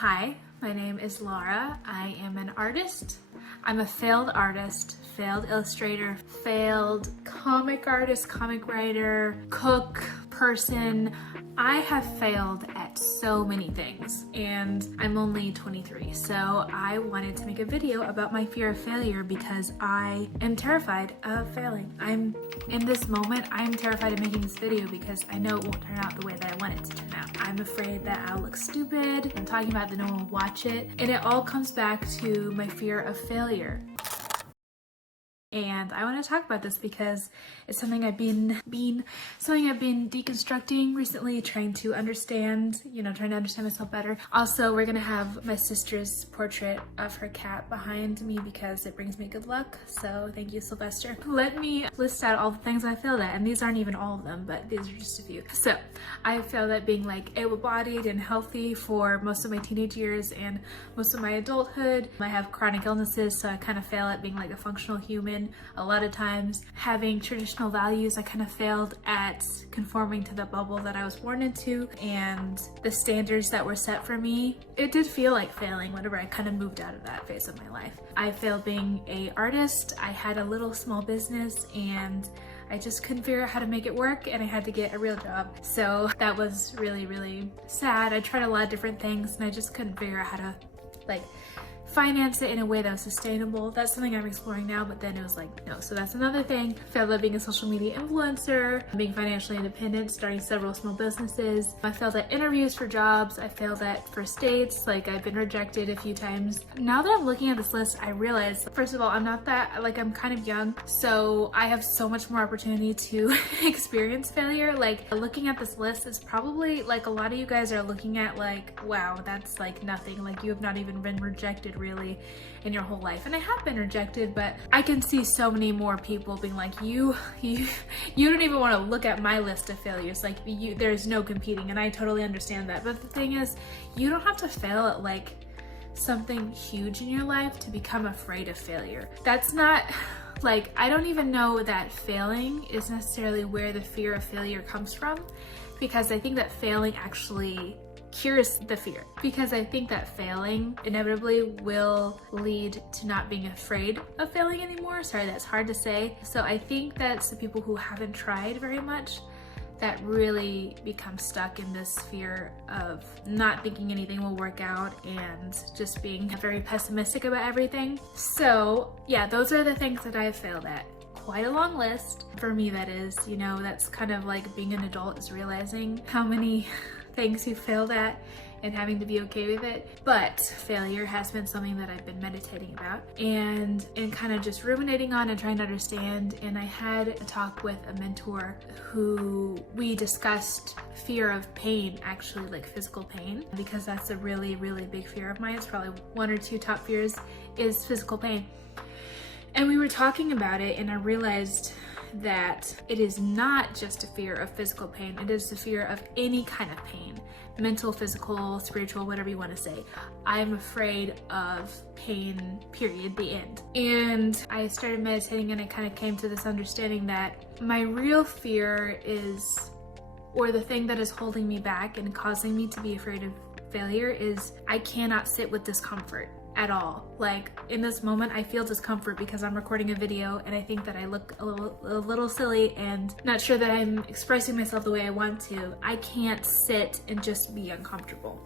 Hi, my name is Laura. I am an artist. I'm a failed artist, failed illustrator, failed comic artist, comic writer, cook, person. I have failed at so many things and I'm only 23, so I wanted to make a video about my fear of failure because I am terrified of failing. In this moment, I'm terrified of making this video because I know it won't turn out the way that I want it to turn out. I'm afraid that I'll look stupid. I'm talking about that no one will watch it, and it all comes back to my fear of failure. And I want to talk about this because it's something I've been deconstructing recently, trying to understand myself better. Also, we're gonna have my sister's portrait of her cat behind me because it brings me good luck. So thank you, Sylvester. Let me list out all the things I failed at, and these aren't even all of them, but these are just a few. So I failed at being like able-bodied and healthy for most of my teenage years and most of my adulthood. I have chronic illnesses, so I kind of fail at being like a functional human. A lot of times having traditional values, I kind of failed at conforming to the bubble that I was born into and the standards that were set for me. It did feel like failing whenever I kind of moved out of that phase of my life. I failed being an artist. I had a little small business and I just couldn't figure out how to make it work, and I had to get a real job. So that was really, really sad. I tried a lot of different things and I just couldn't figure out how to finance it in a way that was sustainable. That's something I'm exploring now, but then it was like, no. So that's another thing. Failed at being a social media influencer, being financially independent, starting several small businesses. I failed at interviews for jobs. I failed at first dates. I've been rejected a few times. Now that I'm looking at this list, I realize, first of all, I'm I'm kind of young, so I have so much more opportunity to experience failure. Looking at this list is probably a lot of you guys are looking at wow, that's nothing. You have not even been rejected really in your whole life. And I have been rejected, but I can see so many more people being like, you don't even want to look at my list of failures. There's no competing, and I totally understand that. But the thing is, you don't have to fail at something huge in your life to become afraid of failure. That's not I don't even know that failing is necessarily where the fear of failure comes from, because I think that failing actually cures the fear, because I think that failing inevitably will lead to not being afraid of failing anymore. Sorry, that's hard to say. So I think that's the people who haven't tried very much that really become stuck in this fear of not thinking anything will work out and just being very pessimistic about everything. So yeah, those are the things that I've failed at. Quite a long list for me, that is. That's kind of like being an adult, is realizing how many things you failed at and having to be okay with it. But failure has been something that I've been meditating about and kind of just ruminating on and trying to understand. And I had a talk with a mentor who we discussed fear of pain, actually physical pain, because that's a really, really big fear of mine. It's probably one or two top fears is physical pain. And we were talking about it, and I realized that it is not just a fear of physical pain. It is the fear of any kind of pain, mental, physical, spiritual, whatever you want to say. I'm afraid of pain, period, the end. And I started meditating, and I kind of came to this understanding that my real fear is, or the thing that is holding me back and causing me to be afraid of failure, is I cannot sit with discomfort at all. In this moment, I feel discomfort because I'm recording a video and I think that I look a little silly and not sure that I'm expressing myself the way I want to. I can't sit and just be uncomfortable.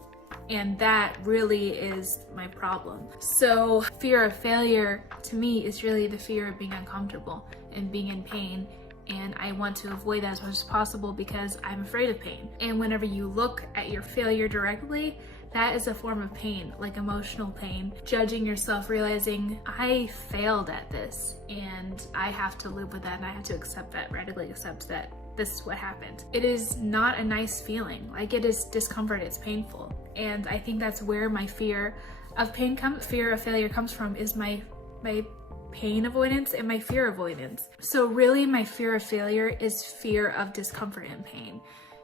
And that really is my problem. So fear of failure to me is really the fear of being uncomfortable and being in pain. And I want to avoid that as much as possible because I'm afraid of pain. And whenever you look at your failure directly, that is a form of pain, emotional pain. Judging yourself, realizing I failed at this and I have to live with that, and I have to accept that, radically accept that this is what happened. It is not a nice feeling. It is discomfort, it's painful. And I think that's where my fear of fear of failure comes from, is my pain avoidance and my fear avoidance. So really my fear of failure is fear of discomfort and pain,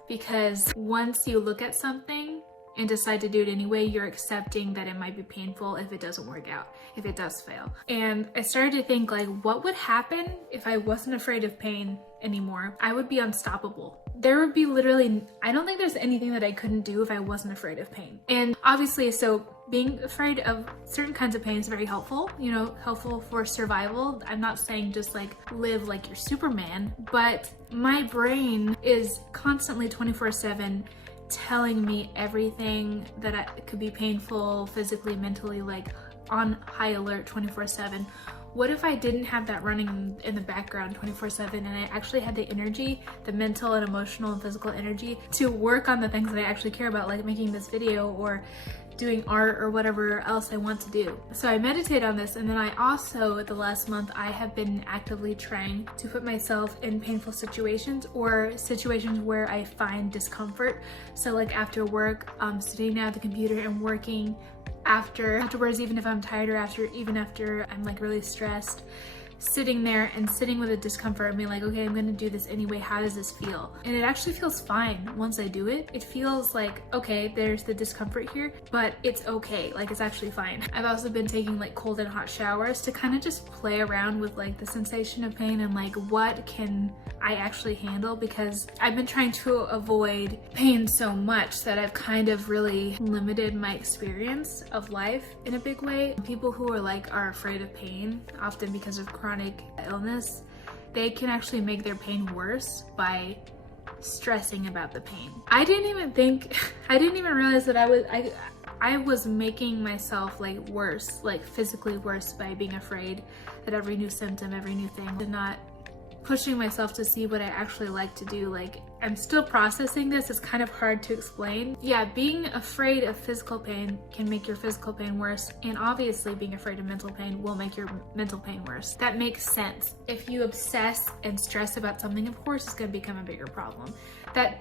because once you look at something and decide to do it anyway, you're accepting that it might be painful if it doesn't work out, if it does fail. And I started to think what would happen if I wasn't afraid of pain anymore? I would be unstoppable. there would be literally, I don't think there's anything that I couldn't do if I wasn't afraid of pain. And obviously, so being afraid of certain kinds of pain is very helpful, you know, helpful for survival. I'm not saying just like live like you're Superman, but my brain is constantly 24/7 telling me everything that could be painful physically, mentally, like on high alert 24/7. What if I didn't have that running in the background 24/7 and I actually had the energy, the mental and emotional and physical energy to work on the things that I actually care about, like making this video or doing art or whatever else I want to do. So I meditate on this, and then I also, the last month, I have been actively trying to put myself in painful situations or situations where I find discomfort. So like after work, sitting down at the computer and working afterwards, even if I'm tired or even after I'm like really stressed, sitting there and sitting with a discomfort and being like, okay, I'm gonna do this anyway, how does this feel? And it actually feels fine once I do it. It feels like, okay, there's the discomfort here, but it's okay, like it's actually fine. I've also been taking like cold and hot showers to kind of just play around with like the sensation of pain and like what can I actually handle, because I've been trying to avoid pain so much that I've kind of really limited my experience of life in a big way. People who are afraid of pain, often because of chronic illness, they can actually make their pain worse by stressing about the pain. I didn't even realize that I was making myself like worse, like physically worse, by being afraid that every new symptom, every new thing, and not pushing myself to see what I actually like to do. Like, I'm still processing this. It's kind of hard to explain. Yeah, being afraid of physical pain can make your physical pain worse, and obviously being afraid of mental pain will make your mental pain worse. That makes sense. If you obsess and stress about something, of course it's going to become a bigger problem. That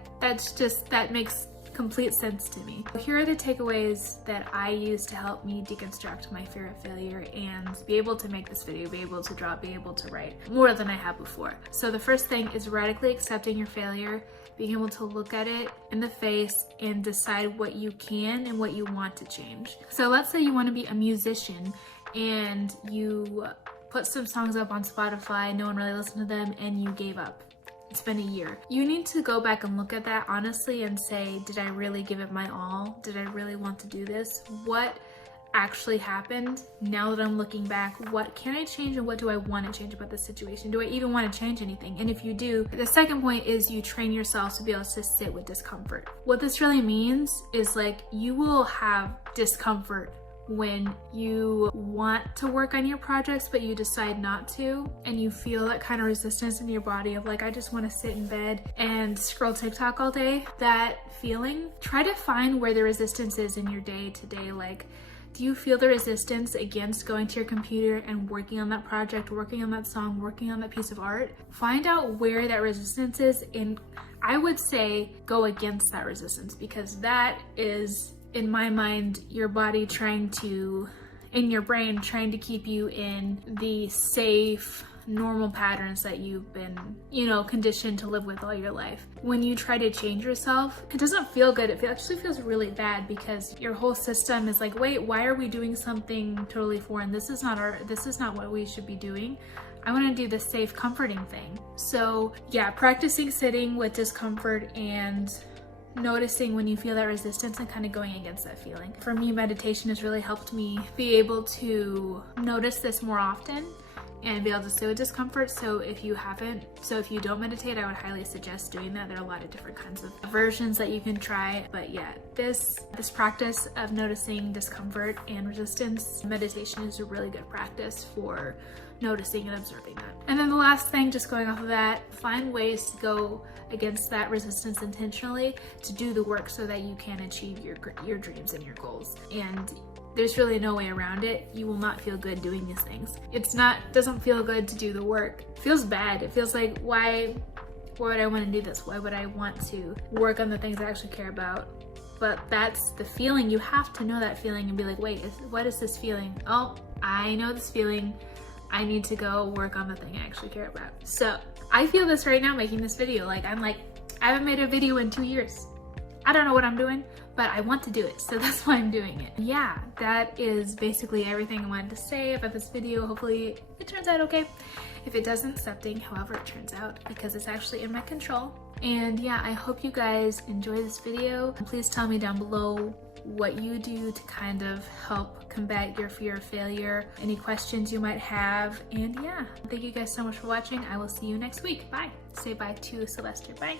makes complete sense to me. Here are the takeaways that I use to help me deconstruct my fear of failure and be able to make this video, be able to draw, be able to write more than I have before. So the first thing is radically accepting your failure, being able to look at it in the face and decide what you can and what you want to change. So let's say you want to be a musician and you put some songs up on Spotify, no one really listened to them, and you gave up. It's been a year. You need to go back and look at that honestly and say, did I really give it my all? Did I really want to do this? What actually happened? Now that I'm looking back, what can I change and what do I want to change about the situation? Do I even want to change anything? And if you do, the second point is you train yourself to be able to sit with discomfort. What this really means is like you will have discomfort when you want to work on your projects but you decide not to, and you feel that kind of resistance in your body of like, I just want to sit in bed and scroll TikTok all day. That feeling, try to find where the resistance is in your day to day. Like, do you feel the resistance against going to your computer and working on that project, working on that song, working on that piece of art? Find out where that resistance is, and I would say go against that resistance, because that is, in my mind, your body in your brain trying to keep you in the safe, normal patterns that you've been, conditioned to live with all your life. When you try to change yourself, it doesn't feel good. It actually feels really bad, because your whole system is like, wait, why are we doing something totally foreign? This is not what we should be doing. I want to do the safe, comforting thing. So yeah, practicing sitting with discomfort and noticing when you feel that resistance and kind of going against that feeling. For me, meditation has really helped me be able to notice this more often and be able to sit with discomfort. So if you don't meditate, I would highly suggest doing that. There are a lot of different kinds of versions that you can try, but yeah, this practice of noticing discomfort and resistance, meditation is a really good practice for noticing and observing that. And then the last thing, just going off of that, find ways to go against that resistance intentionally, to do the work so that you can achieve your dreams and your goals. And there's really no way around it. You will not feel good doing these things. Doesn't feel good to do the work. It feels bad. It feels like, why would I want to do this? Why would I want to work on the things I actually care about? But that's the feeling. You have to know that feeling and be like, wait, what is this feeling? Oh, I know this feeling. I need to go work on the thing I actually care about. So I feel this right now making this video. I haven't made a video in 2 years. I don't know what I'm doing, but I want to do it, so that's why I'm doing it. Yeah, that is basically everything I wanted to say about this video. Hopefully it turns out okay. If it doesn't, accepting however it turns out, because it's actually in my control. And yeah, I hope you guys enjoy this video. Please tell me down below what you do to kind of help combat your fear of failure, any questions you might have. And yeah, thank you guys so much for watching. I will see you next week. Bye. Say bye to Sylvester. Bye.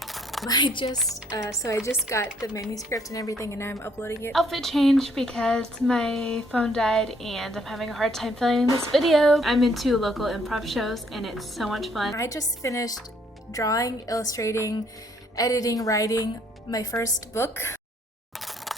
I just got the manuscript and everything, and now I'm uploading it. Outfit change because my phone died and I'm having a hard time filming this video. I'm into local improv shows and it's so much fun. I just finished drawing, illustrating, editing, writing my first book.